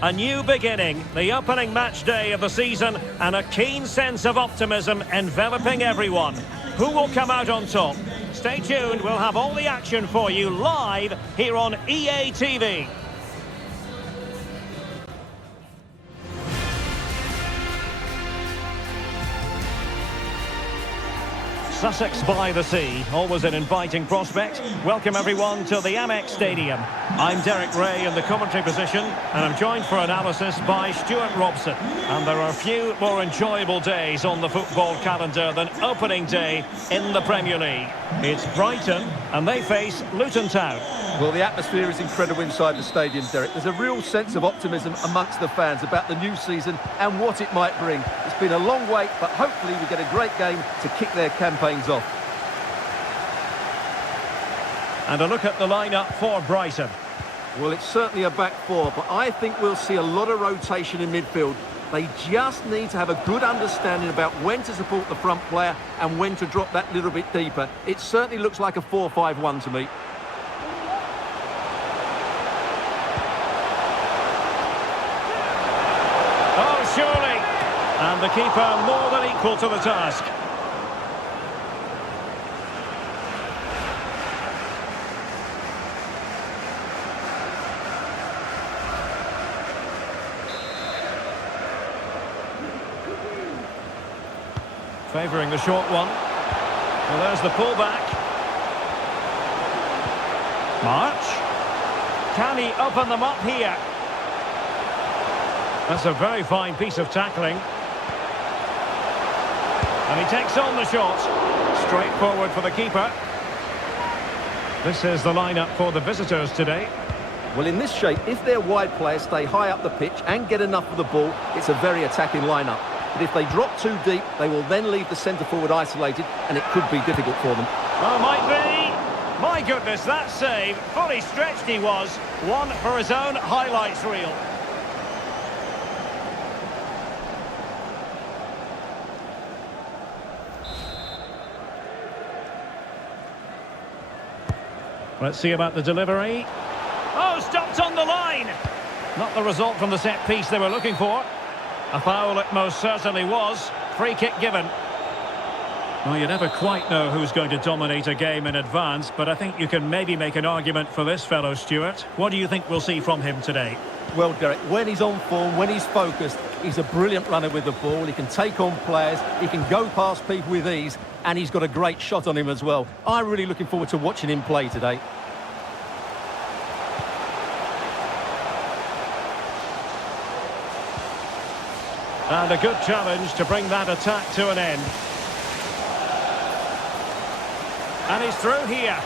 A new beginning, the opening match day of the season, and a keen sense of optimism enveloping everyone. Who will come out on top? Stay tuned, we'll have all the action for you live here on EA TV. Sussex by the sea, always an inviting prospect. Welcome everyone to the Amex Stadium. I'm Derek Ray in the commentary position, and I'm joined for analysis by Stuart Robson. And there are few more enjoyable days on the football calendar than opening day in the Premier League. It's Brighton, and they face Luton Town. Well, the atmosphere is incredible inside the stadium, Derek. There's a real sense of optimism amongst the fans about the new season and what it might bring. It's been a long wait, but hopefully we get a great game to kick their campaigns off. And a look at the lineup for Brighton. Well, it's certainly a back four, but I think we'll see a lot of rotation in midfield. They just need to have a good understanding about when to support the front player and when to drop that little bit deeper. It certainly looks like a 4-5-1 to me. Oh, surely! And the keeper more than equal to the task. Favouring the short one. Well, there's the pullback. March. Can he open them up here? That's a very fine piece of tackling. And he takes on the shot. Straightforward for the keeper. This is the lineup for the visitors today. Well, in this shape, if their wide players stay high up the pitch and get enough of the ball, it's a very attacking lineup. But if they drop too deep, they will then leave the centre-forward isolated, and it could be difficult for them. Oh, might be. My goodness, that save. Fully stretched he was. One for his own highlights reel. Let's see about the delivery. Oh, stopped on the line. Not the result from the set piece they were looking for. A foul it most certainly was. Free kick given. Well, you never quite know who's going to dominate a game in advance, but I think you can maybe make an argument for this fellow, Stuart. What do you think we'll see from him today? Well, Derek, when he's on form, when he's focused, he's a brilliant runner with the ball. He can take on players, he can go past people with ease, and he's got a great shot on him as well. I'm really looking forward to watching him play today. And a good challenge to bring that attack to an end. And he's through here.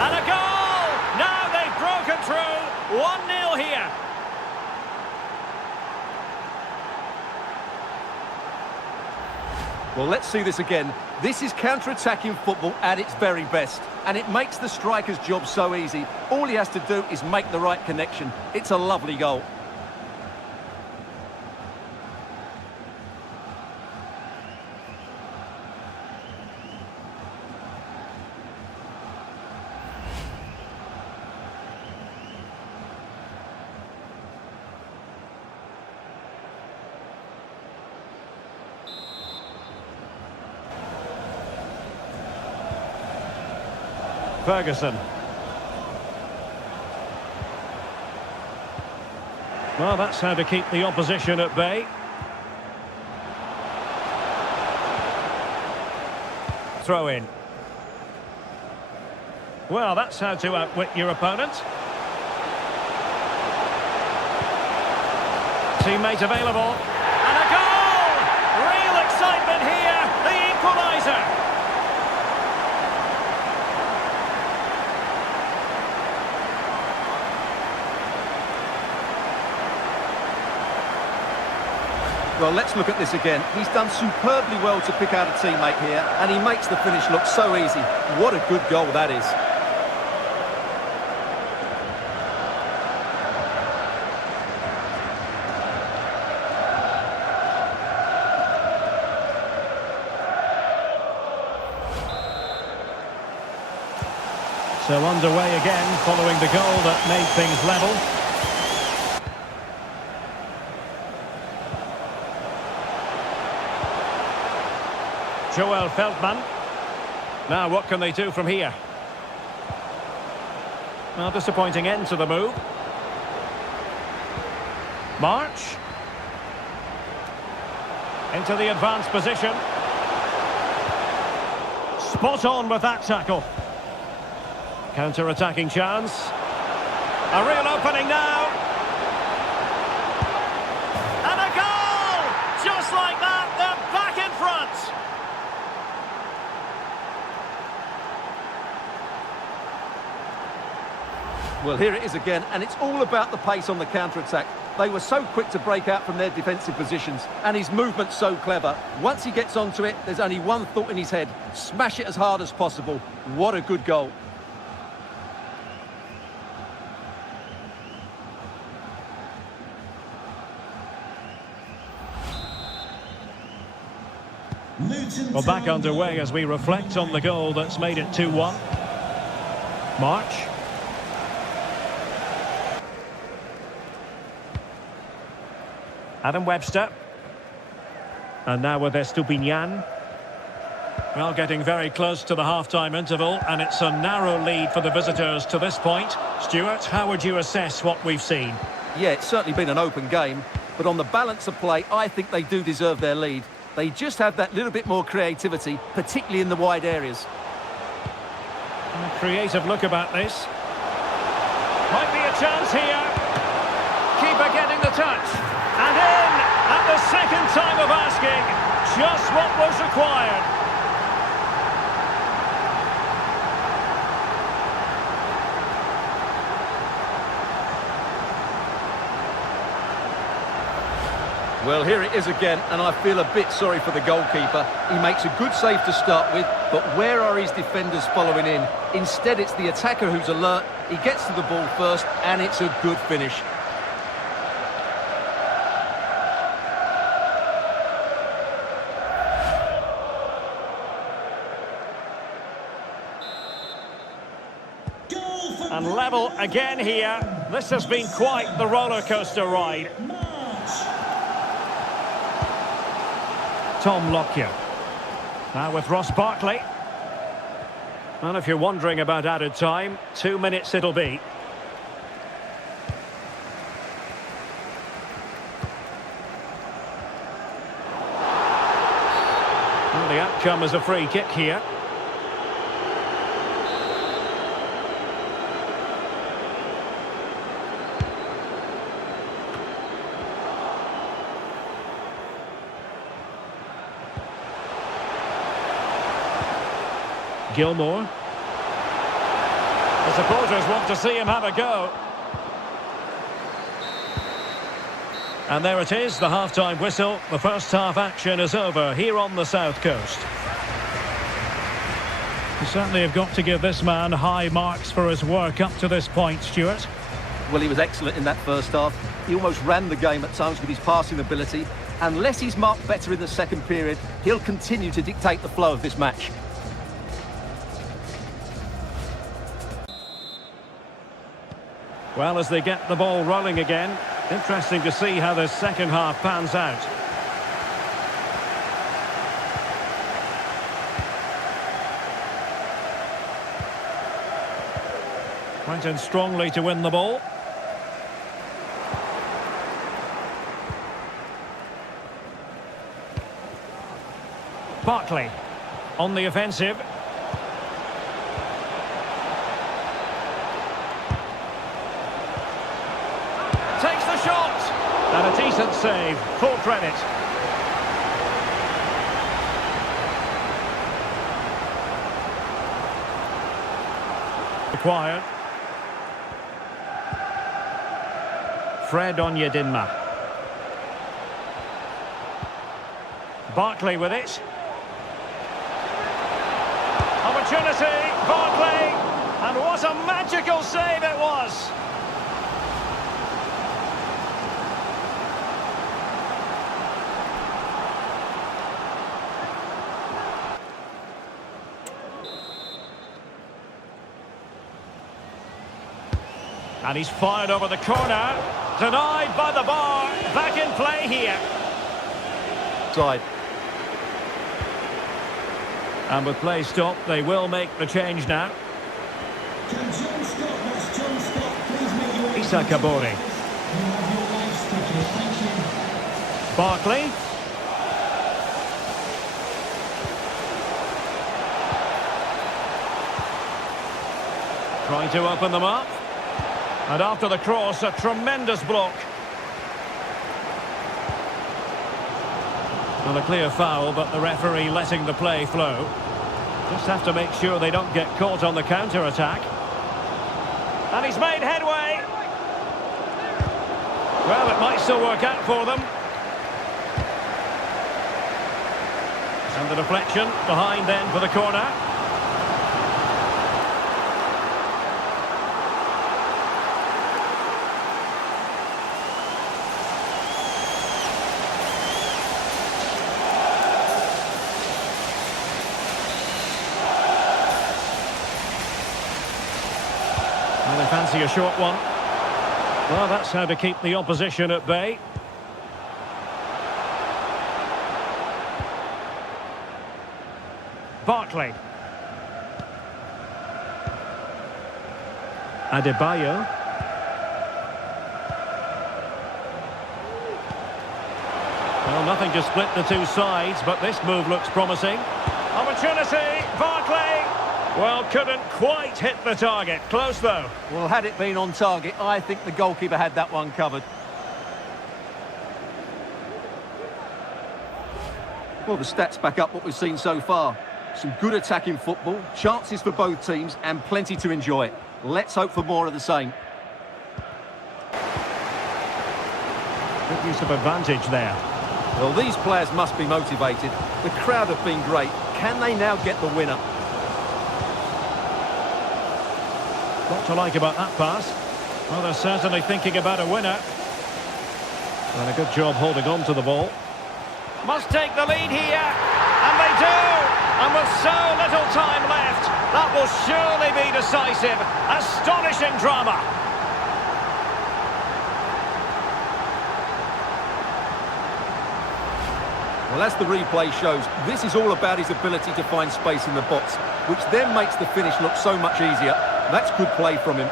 And a goal! Now they've broken through. 1-0 here. Well, let's see this again. This is counter-attacking football at its very best. And it makes the striker's job so easy. All he has to do is make the right connection. It's a lovely goal. Ferguson. Well, that's how to keep the opposition at bay. Throw in. Well, that's how to outwit your opponent. Teammate available. And a goal! Real excitement here. The equaliser. Well, let's look at this again. He's done superbly well to pick out a teammate here, and he makes the finish look so easy. What a good goal that is. So underway again, following the goal that made things level. Joel Feldman. Now what can they do from here? Well, disappointing end to the move. March. Into the advanced position. Spot on with that tackle. Counter-attacking chance. A real opening now. And a goal! Just like that, they're back in front. Well, here it is again, and it's all about the pace on the counter-attack. They were so quick to break out from their defensive positions, and his movement's so clever. Once he gets onto it, there's only one thought in his head: smash it as hard as possible. What a good goal. Well, back underway as we reflect on the goal that's made it 2-1. March. Adam Webster. And now with Estupinian. Well, getting very close to the half-time interval, and it's a narrow lead for the visitors to this point. Stuart, how would you assess what we've seen? Yeah, it's certainly been an open game, but on the balance of play, I think they do deserve their lead. They just have that little bit more creativity, particularly in the wide areas. A creative look about this. Might be a chance here. Keeper getting the touch. And in at the second time of asking. Just what was required. Well, here it is again, and I feel a bit sorry for the goalkeeper. He makes a good save to start with, but where are his defenders following in? Instead, it's the attacker who's alert. He gets to the ball first, and it's a good finish. And level again here. This has been quite the roller coaster ride. Tom Lockyer. Now with Ross Barkley. And if you're wondering about added time, 2 minutes it'll be. Well, the outcome is a free kick here. Gilmore. The supporters want to see him have a go. And there it is, the half-time whistle. The first half action is over here on the south coast. You certainly have got to give this man high marks for his work up to this point, Stuart. Well, he was excellent in that first half. He almost ran the game at times with his passing ability. Unless he's marked better in the second period, he'll continue to dictate the flow of this match. Well, as they get the ball rolling again, interesting to see how this second half pans out. Went in strongly to win the ball. Barkley on the offensive. Takes the shot, and a decent save, full credit. Required. Fred Onyedinma. Barkley with it. Opportunity, Barkley, and what a magical save it was. And he's fired over the corner. Denied by the bar. Back in play here. Side. And with play stopped, they will make the change now. Can John Scott, that's John Scott, please make your way. Issa Kabori. You have your live sticker, thank you. Barkley. Trying to open them up. And after the cross, a tremendous block. And a clear foul, but the referee letting the play flow. Just have to make sure they don't get caught on the counter-attack. And he's made headway. Well, it might still work out for them. And the deflection behind then for the corner. Well, they fancy a short one. Well, that's how to keep the opposition at bay. Barkley. Adebayo. Well, nothing to split the two sides, but this move looks promising. Opportunity, Barkley. Well, couldn't quite hit the target. Close, though. Well, had it been on target, I think the goalkeeper had that one covered. Well, the stats back up what we've seen so far. Some good attacking football, chances for both teams, and plenty to enjoy. Let's hope for more of the same. Good use of advantage there. Well, these players must be motivated. The crowd have been great. Can they now get the winner? What to like about that pass? Well, they're certainly thinking about a winner. And a good job holding on to the ball. Must take the lead here. And they do! And with so little time left, that will surely be decisive. Astonishing drama. Well, as the replay shows, this is all about his ability to find space in the box, which then makes the finish look so much easier. That's good play from him.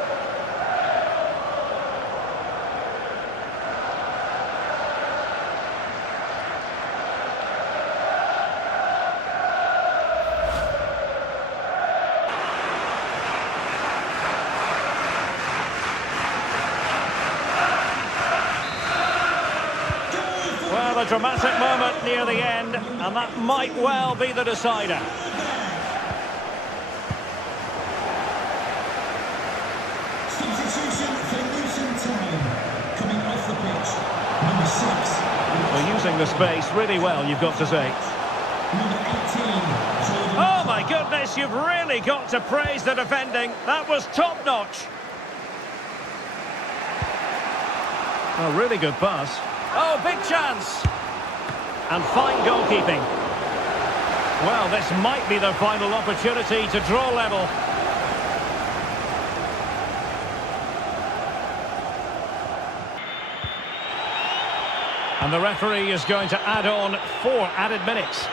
Well, a dramatic moment near the end, and that might well be the decider. Substitution for Luton Town. Coming off the pitch, number 6. They're using the space really well, you've got to say. Number 18. Oh my goodness, you've really got to praise the defending. That was top-notch. A really good pass. Oh, big chance. And fine goalkeeping. Well, this might be their final opportunity to draw level. And the referee is going to add on 4 added minutes.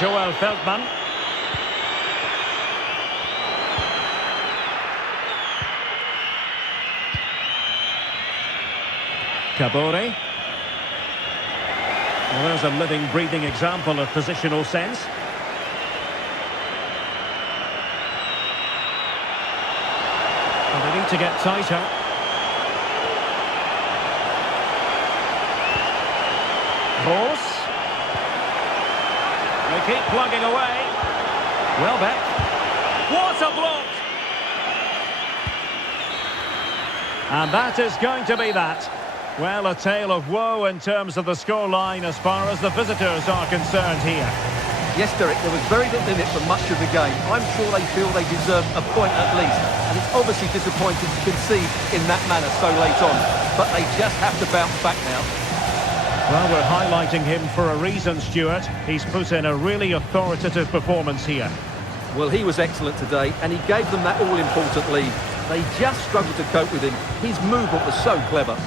Joel Feldman. Kabori. Well, there's a living, breathing example of positional sense. And they need to get tighter. Loos. They keep plugging away. Welbeck. What a block! And that is going to be that. Well, a tale of woe in terms of the scoreline as far as the visitors are concerned here. Yes, Derek, there was very little in it for much of the game. I'm sure they feel they deserve a point at least. And it's obviously disappointing to concede in that manner so late on. But they just have to bounce back now. Well, we're highlighting him for a reason, Stuart. He's put in a really authoritative performance here. Well, he was excellent today, and he gave them that all-important lead. They just struggled to cope with him. His movement was so clever.